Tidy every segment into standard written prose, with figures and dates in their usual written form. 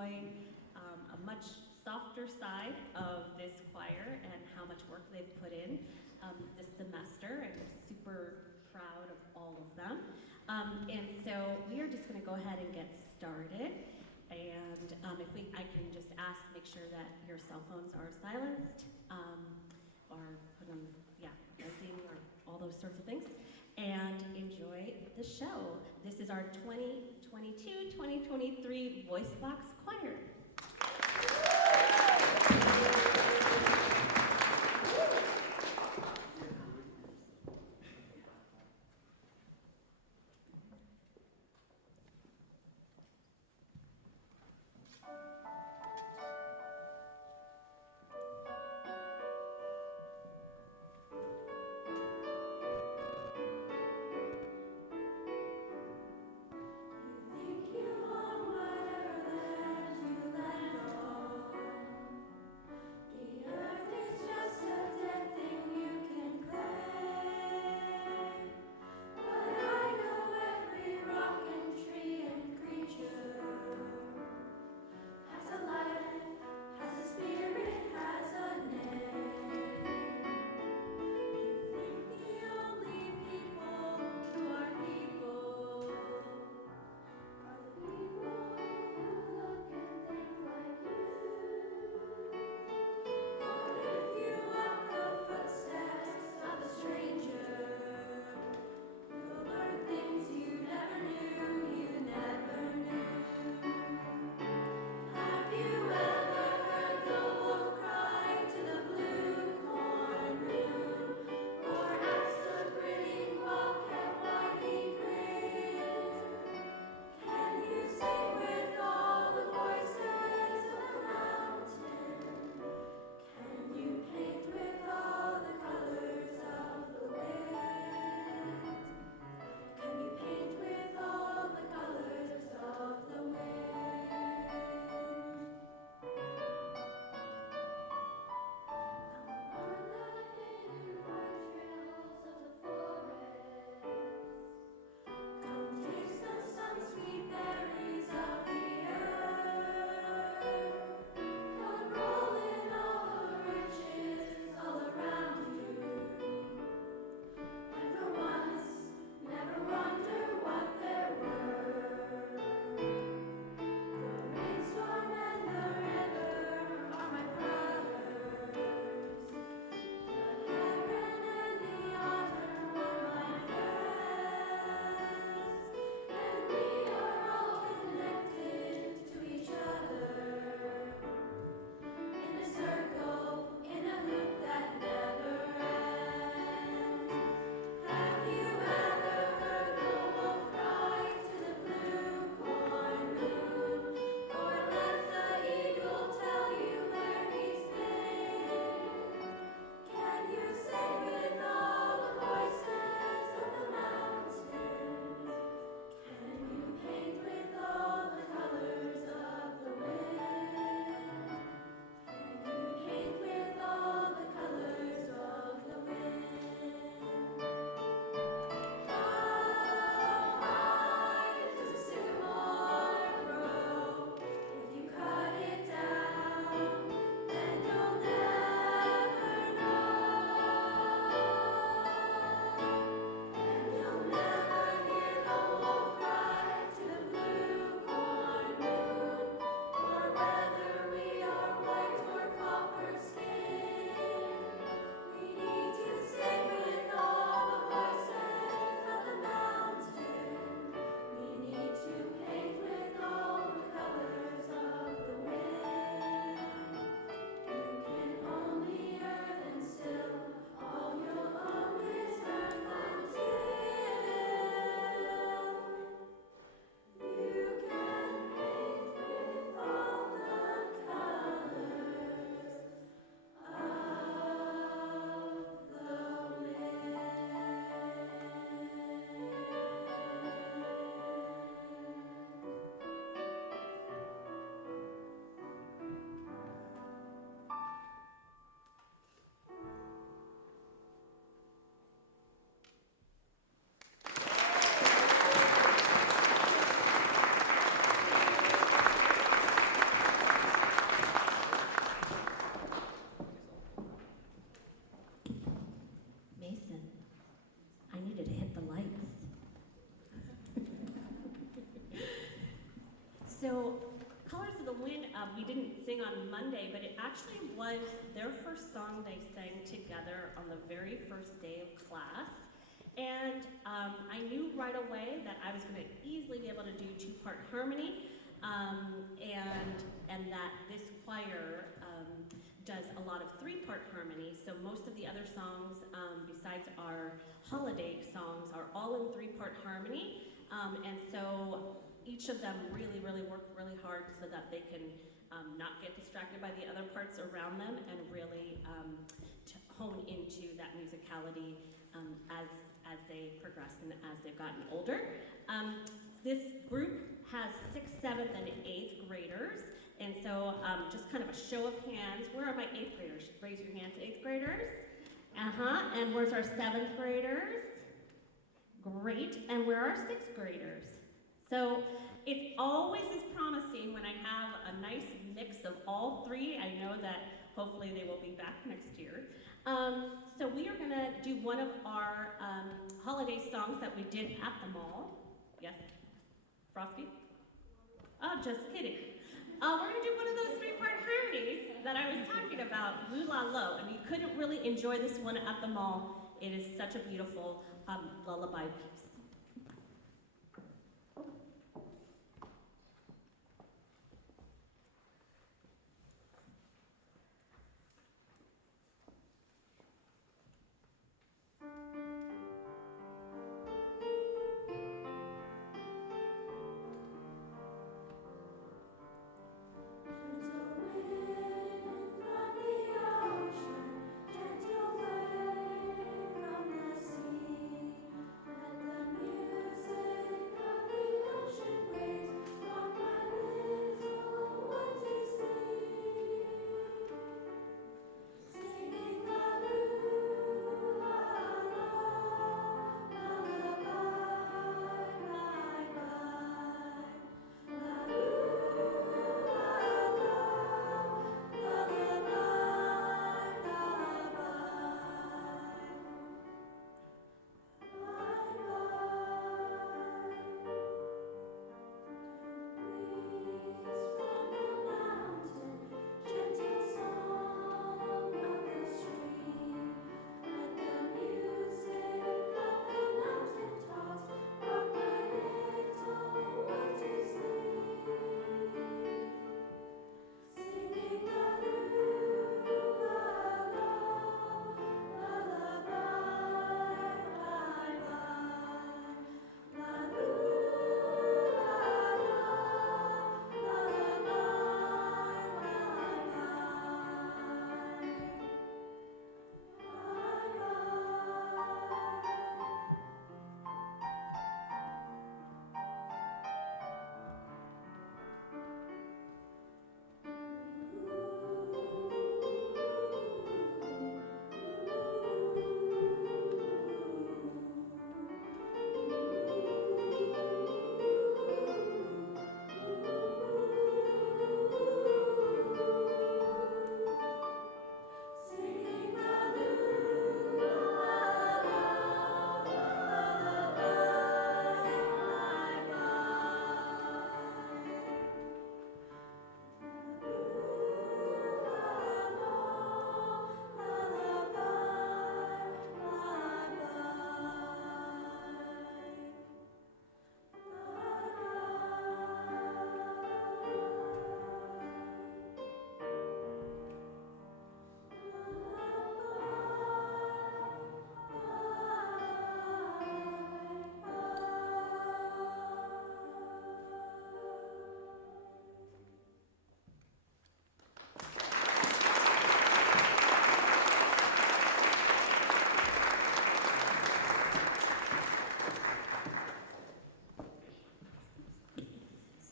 enjoy a much softer side of this choir and how much work they've put in this semester. I'm super proud of all of them. And so we are just going to go ahead and get started. And I can just ask, make sure that your cell phones are silenced, or put them, buzzing, or all those sorts of things, and enjoy the show. This is our 2022-2023 Voicebox Choir. Think you are whatever that you So Colors of the Wind, we didn't sing on Monday, but it actually was their first song they sang together on the very first day of class. And I knew right away that I was going to easily be able to do two-part harmony, and that this choir does a lot of three-part harmony. So most of the other songs, besides our holiday songs, are all in three-part harmony. And so each of them really work really hard so that they can not get distracted by the other parts around them and really to hone into that musicality as they progress and as they've gotten older. This group has 6th, 7th, and 8th graders, and so just kind of a show of hands. Where are my 8th graders? Raise your hands, 8th graders. And where's our 7th graders? Great, and where are 6th graders? So it always is promising when I have a nice mix of all three. I know that hopefully they will be back next year. So we are going to do one of our holiday songs that we did at the mall. Yes? Frosty? Oh, just kidding. We're going to do one of those three-part harmonies that I was talking about, Lou La Lo. And you couldn't really enjoy this one at the mall. It is such a beautiful lullaby piece.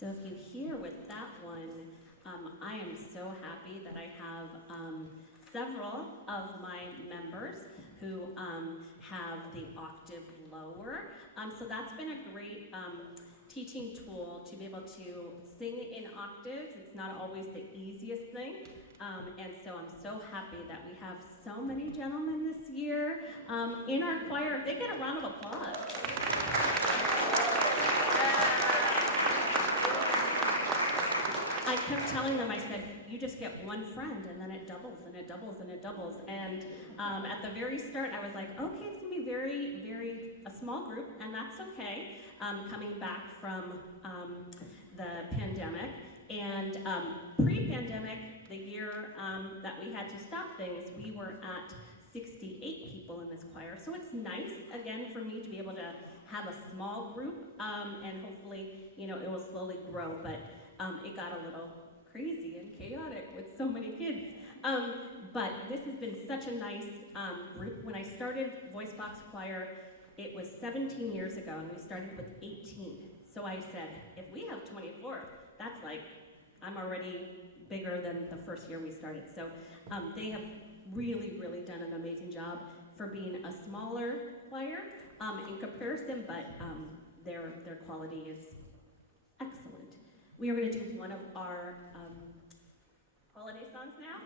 So if you hear with that one, I am so happy that I have several of my members who have the octave lower. So that's been a great teaching tool to be able to sing in octaves. It's not always the easiest thing. And so I'm so happy that we have so many gentlemen this year in our choir. If they get a round of applause. kept telling them, I said, you just get one friend, and then it doubles, and it doubles, and it doubles. And at the very start, I was like, okay, it's gonna be very, very, a small group, and that's okay, coming back from the pandemic. And pre-pandemic, the year that we had to stop things, we were at 68 people in this choir. So it's nice, again, for me to be able to have a small group, and hopefully, it will slowly grow, but it got a little crazy and chaotic with so many kids. But this has been such a nice group. When I started Voicebox Choir, it was 17 years ago, and we started with 18. So I said, if we have 24, that's like, I'm already bigger than the first year we started. So they have really, really done an amazing job for being a smaller choir in comparison, but their quality is excellent. We are going to do one of our holiday songs now.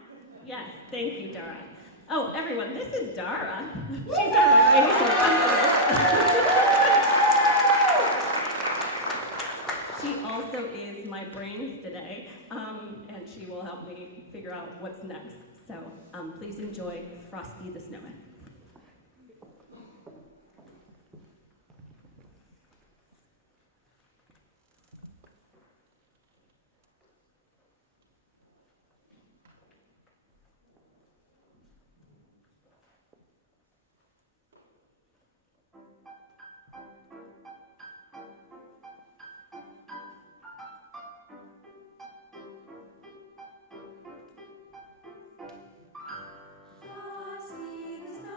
Yes, thank you, Dara. Oh, everyone, this is Dara. She's our amazing uncles. She also is my brains today, and she will help me figure out what's next. So please enjoy Frosty the Snowman. Frosty the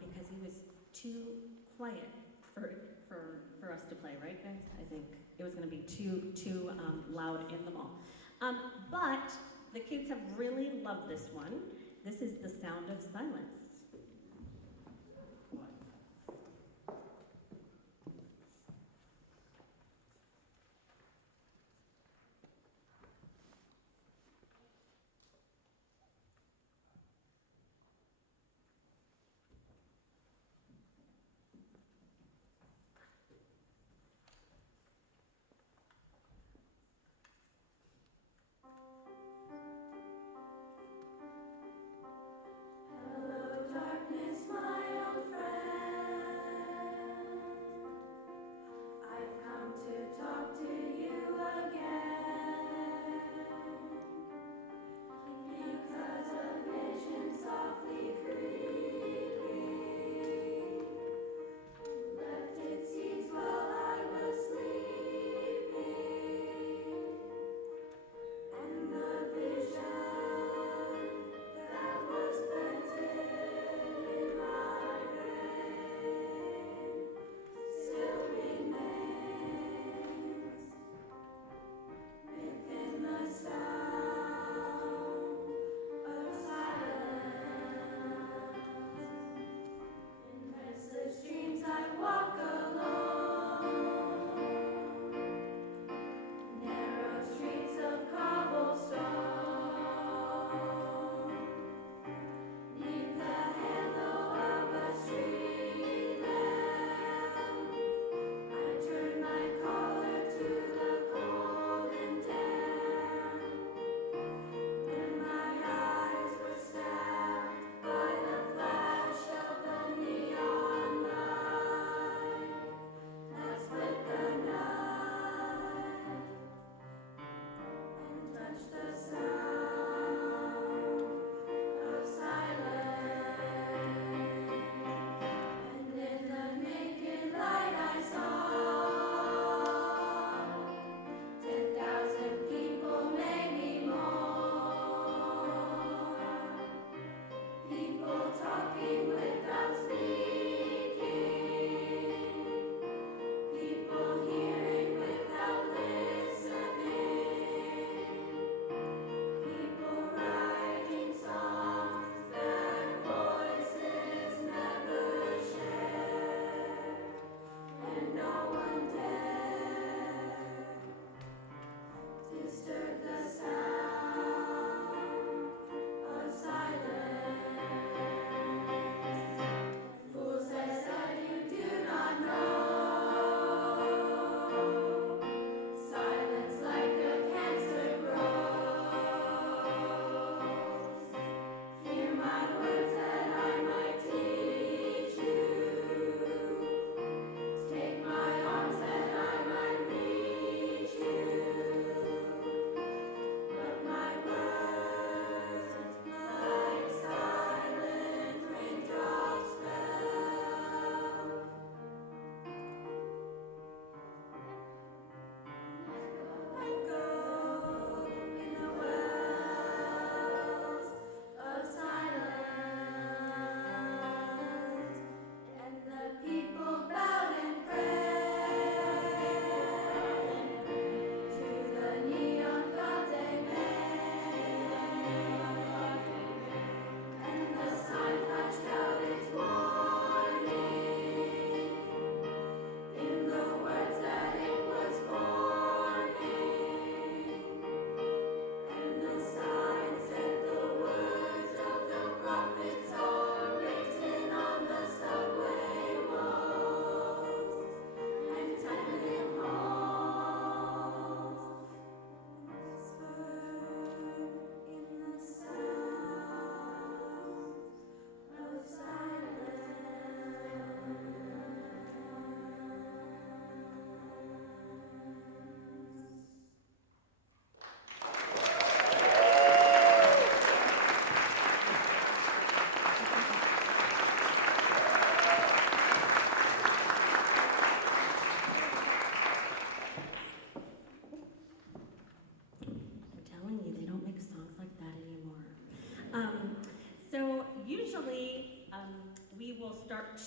because he was too quiet for us to play, right, guys? I think it was going to be too loud in the mall. But the kids have really loved this one. This is The Sound of Silence. Hello,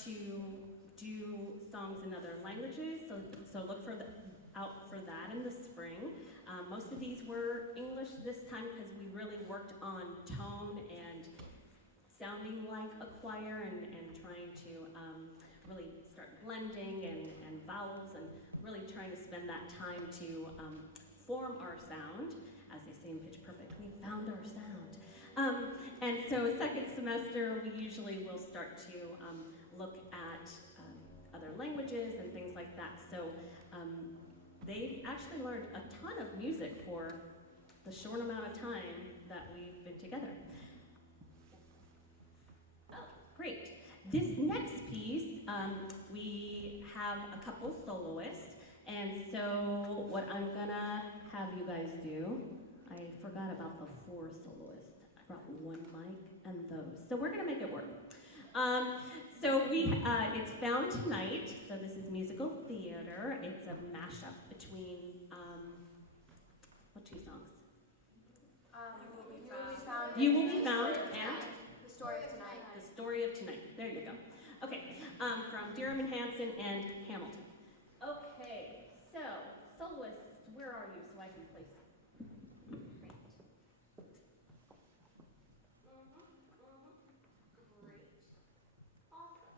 to do songs in other languages, so look out for that in the spring. Most of these were English this time because we really worked on tone and sounding like a choir and trying to really start blending and vowels and really trying to spend that time to form our sound. As they say in Pitch Perfect, we found our sound. And so second semester, we usually will start to look at other languages and things like that. So they've actually learned a ton of music for the short amount of time that we've been together. Oh, great. This next piece, we have a couple soloists, and so what I'm gonna have you guys do, I forgot about the 4 soloists. I brought 1 mic and those, so we're gonna make it work. It's Found Tonight, so this is musical theater. It's a mashup between, what 2 songs? You Will Be Found and? The Story of Tonight. The Story of Tonight, there you go. Okay, from Durham and Hanson and Hamilton. Okay, so, soloists, where are you so I can place you? Great. Great. Awesome.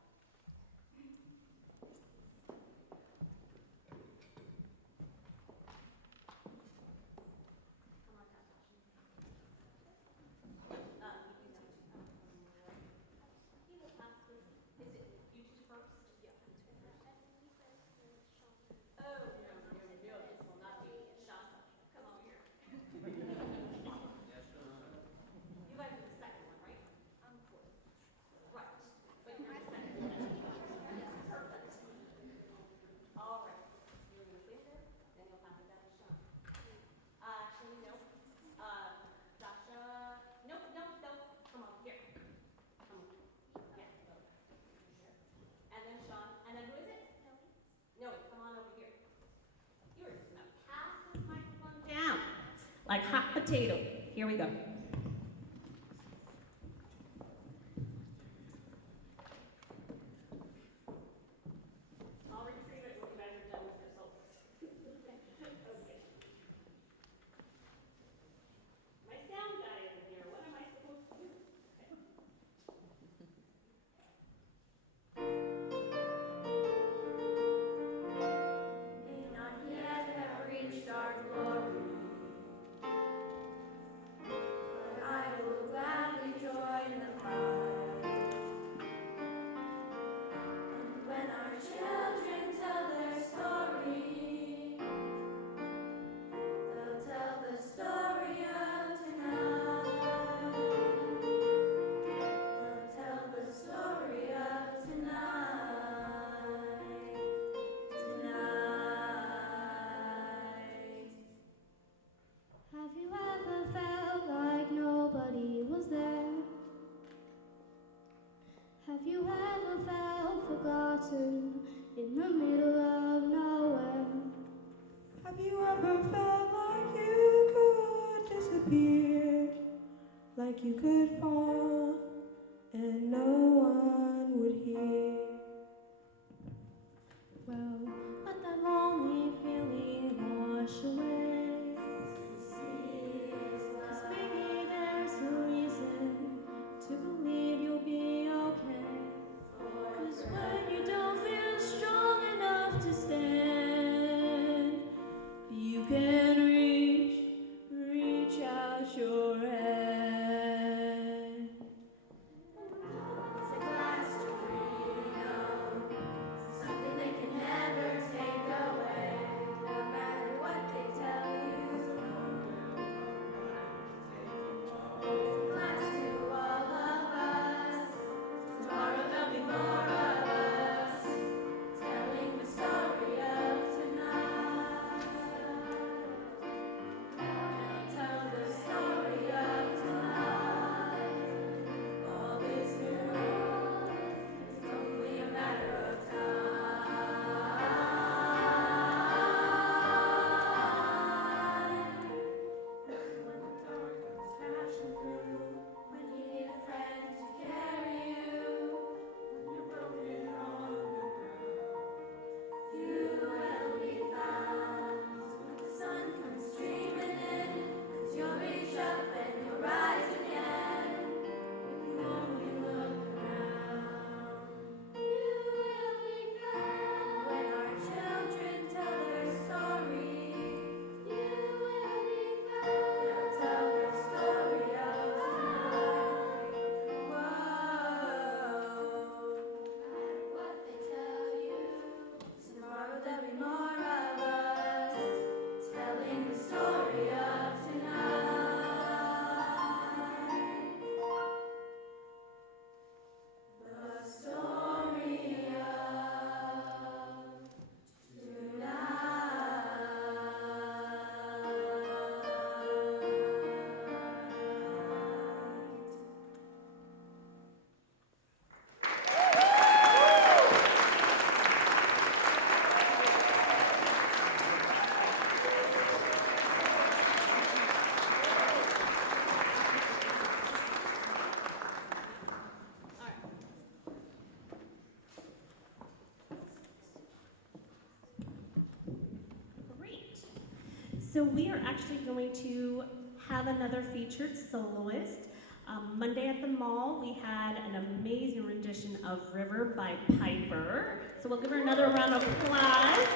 Come on, Natasha. He will pass this. Is it you two first? Yeah. Oh, no, this will not be Shasta. Come over here. You guys are the second one, right? I'm fourth. Right. But you're the second one. Perfect. All right. You're going to place it, then you'll pass it down to Sean. Actually, no. Dasha. Nope. Come on, here. Come on. Yeah, go. Here. And then Sean. And then who is it? No, come on over here. You're just going to pass this microphone down like hot potato. Here we go. I'll retrieve it when you guys are done with your solos. Okay. My sound guy isn't here. What am I supposed to do? Okay. May not yet have reached our glory, but I will gladly join the fight. And when our children tell their story, they'll tell the story of tonight. They'll tell the story of tonight. Have you ever felt like nobody was there? Have you ever felt forgotten in the middle of nowhere? Have you ever felt like you could disappear, like you could fall and no one would hear? Well, let that lonely feeling wash away. 'Cause maybe there's a reason to believe you'll be okay. 'Cause when you don't feel strong enough to stand, you can reach out your hand. It's a glass to free. So we are actually going to have another featured soloist. Monday at the mall, we had an amazing rendition of River by Piper. So we'll give her another round of applause.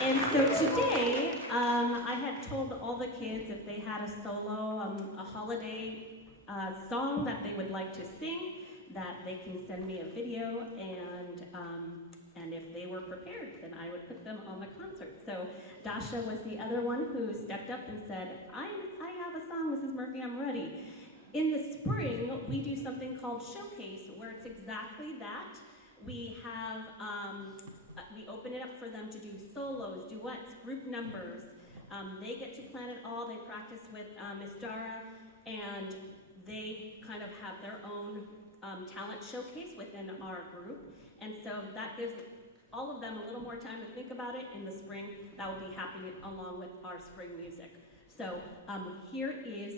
And so today, I had told all the kids if they had a solo, a holiday song that they would like to sing, that they can send me a video, and if they were prepared, then I would put them on the concert. So Dasha was the other one who stepped up and said, I have a song, Mrs. Murphy, I'm ready. In the spring, we do something called Showcase, where it's exactly that. We have, we open it up for them to do solos, duets, group numbers. They get to plan it all. They practice with Miss Dara, and they kind of have their own talent showcase within our group. And so that gives all of them a little more time to think about it in the spring. That will be happening along with our spring music. So here is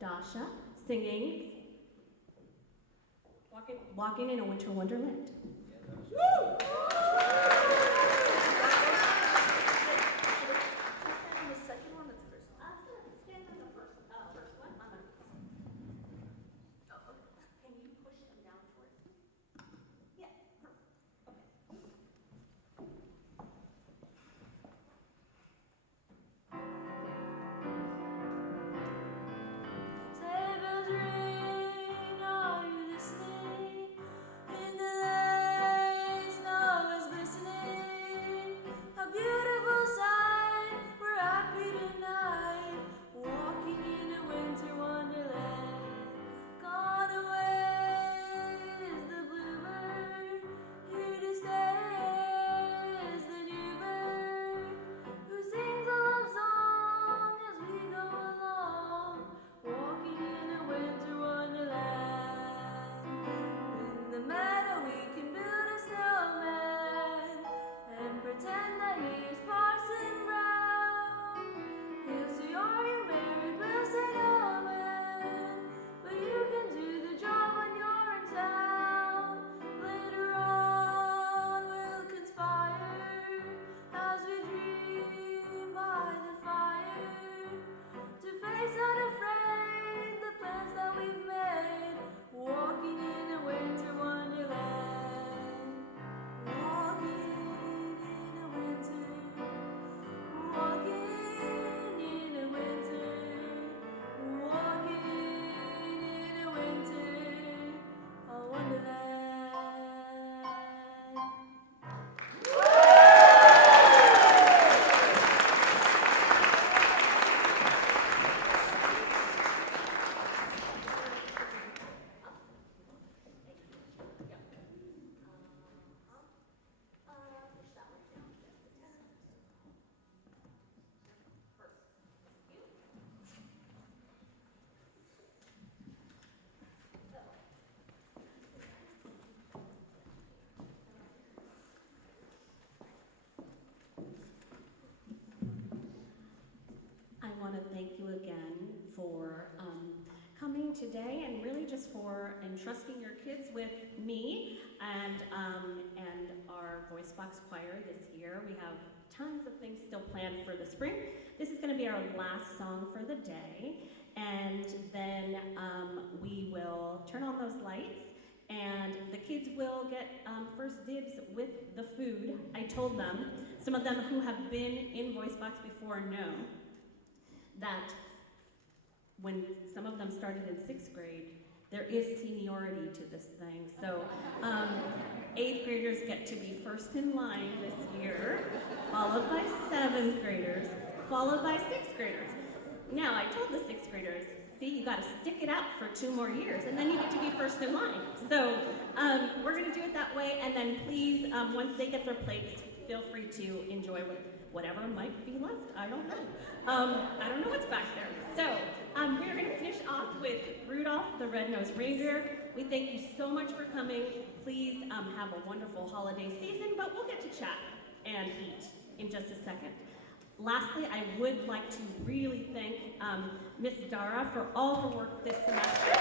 Dasha singing Walking in a Winter Wonderland. Woo! Thank you again for coming today, and really just for entrusting your kids with me and our Voicebox choir this year. We have tons of things still planned for the spring. This is going to be our last song for the day, and then we will turn on those lights, and the kids will get first dibs with the food. I told them, some of them who have been in Voicebox before know that when some of them started in 6th grade, there is seniority to this thing. So 8th graders get to be first in line this year, followed by 7th graders, followed by 6th graders. Now, I told the 6th graders, see, you gotta stick it out for 2 more years, and then you get to be first in line. So we're gonna do it that way, and then please, once they get their plates, feel free to enjoy whatever might be left. I don't know. I don't know what's back there. So we're going to finish off with Rudolph the Red-Nosed Reindeer. We thank you so much for coming. Please have a wonderful holiday season, but we'll get to chat and eat in just a second. Lastly, I would like to really thank Miss Dara for all her work this semester.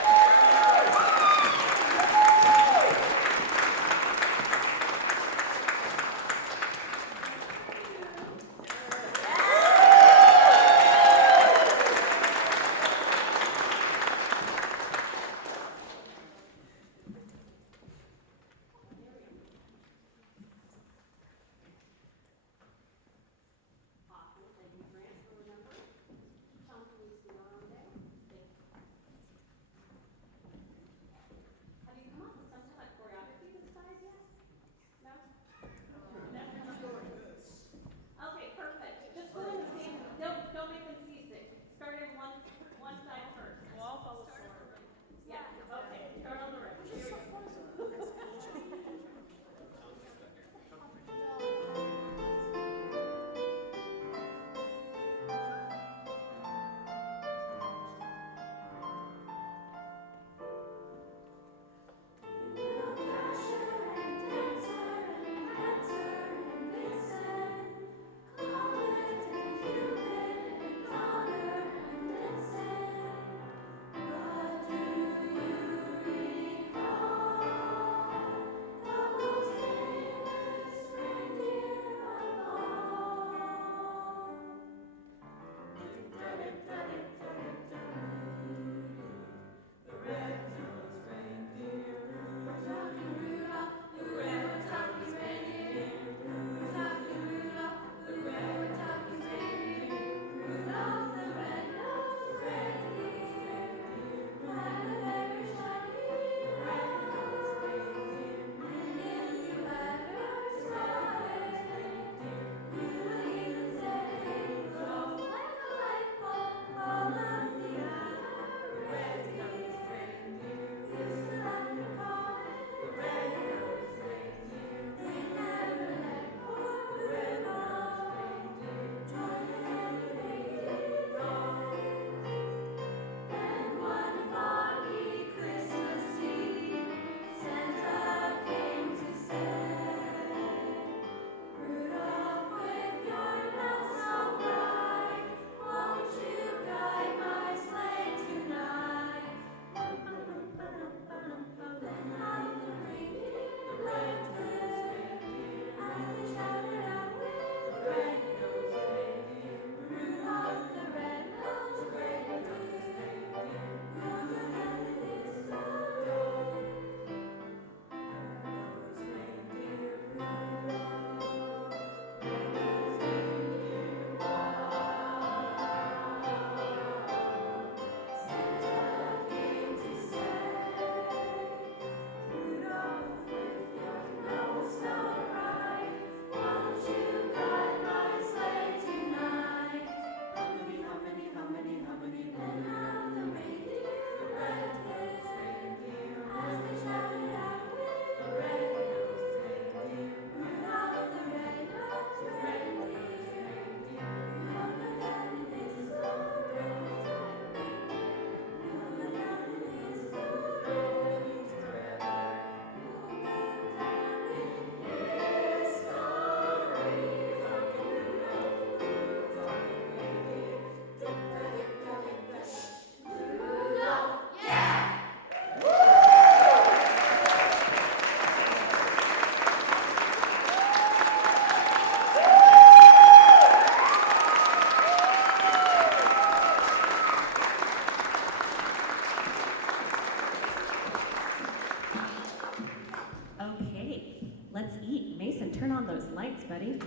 turn on those lights, buddy.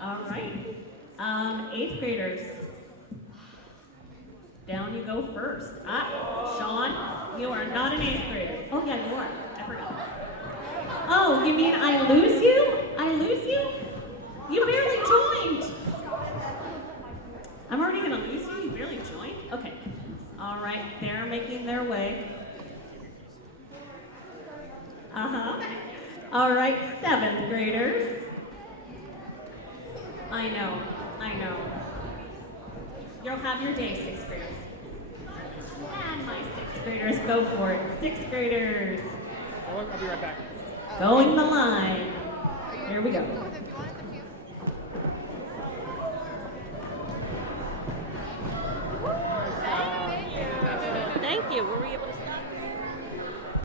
All right. 8th graders. Down you go first. Sean, you are not an 8th grader. Oh yeah, you are. I forgot. Oh, you mean I lose you? I lose you? You barely joined. I'm already gonna lose you? You barely joined? Okay. All right, they're making their way. All right, 7th graders. I know. You'll have your day, 6th graders. And my 6th graders, go for it. 6th graders. I'll be right back. Going the line. Here we go.